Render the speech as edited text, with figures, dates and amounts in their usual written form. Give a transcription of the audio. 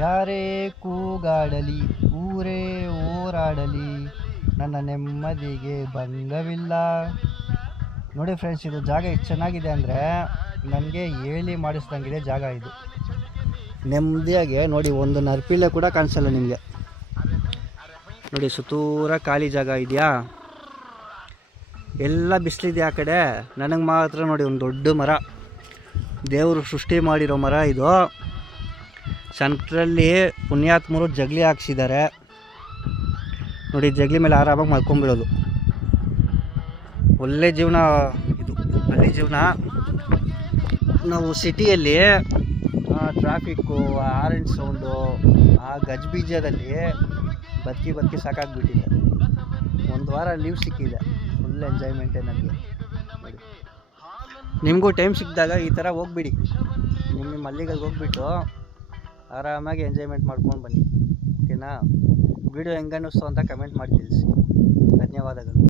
ಯಾರೇ ಕೂಗಾಡಲಿ ಊರೇ ಹೋರಾಡಲಿ ನನ್ನ ನೆಮ್ಮದಿಗೆ ಭಂಗವಿಲ್ಲ. ನೋಡಿ ಫ್ರೆಂಡ್ಸ್, ಇದು ಜಾಗ ಎಷ್ಟು ಚೆನ್ನಾಗಿದೆ ಅಂದರೆ ನನಗೆ ಹೇಳಿ ಮಾಡಿಸ್ದಂಗಿದೆ ಜಾಗ ಇದು. ನೆಮ್ಮದಿಯಾಗೆ ನೋಡಿ, ಒಂದು ನರ್ಪಿಲೆ ಕೂಡ ಕಾಣಿಸಲ್ಲ ನಿಮಗೆ. ನೋಡಿ ಸುತ್ತೂರ ಖಾಲಿ ಜಾಗ ಇದೆಯಾ, ಎಲ್ಲ ಬಿಸಿಲಿದೆ ಆ ಕಡೆ. ನನಗೆ ಮಾತ್ರ ನೋಡಿ ಒಂದು ದೊಡ್ಡ ಮರ, ದೇವರು ಸೃಷ್ಟಿ ಮಾಡಿರೋ ಮರ ಇದು. ಸೆಂಟ್ರಲ್ಲಿ ಪುಣ್ಯಾತ್ಮರು ಜಗಲಿ ಹಾಕ್ಸಿದ್ದಾರೆ ನೋಡಿ. ಜಗಲಿ ಮೇಲೆ ಆರಾಮಾಗಿ ಮಲ್ಕೊಂಡ್ಬಿಡೋದು. ಒಳ್ಳೆ ಜೀವನ ಇದು, ಹಳ್ಳಿ ಜೀವನ. ನಾವು ಸಿಟಿಯಲ್ಲಿ ಟ್ರಾಫಿಕ್ಕು, ಆರೆಂಜ್ ಸೌಂಡು, ಆ ಗಜ್ಬೀಜದಲ್ಲಿ ಬದುಕಿ ಸಾಕಾಗ್ಬಿಟ್ಟಿದೆ. ಒಂದು ವಾರ ಲೀವ್ ಸಿಕ್ಕಿದೆ, ಫುಲ್ ಎಂಜಾಯ್ಮೆಂಟೇ ನನಗೆ. ನಿಮಗೂ ಟೈಮ್ ಸಿಕ್ಕಿದಾಗ ಈ ಥರ ಹೋಗ್ಬಿಡಿ, ನಿಮ್ಮ ಮಲ್ಲಿಗೆಗೆ ಹೋಗ್ಬಿಟ್ಟು ಆರಾಮಾಗಿ ಎಂಜಾಯ್ಮೆಂಟ್ ಮಾಡ್ಕೊಂಡು ಬನ್ನಿ. ಓಕೆನಾ? ವಿಡಿಯೋ ಹೆಂಗನ್ನಿಸ್ತು ಅಂತ ಕಮೆಂಟ್ ಮಾಡಿ ತಿಳಿಸಿ. ಧನ್ಯವಾದಗಳು.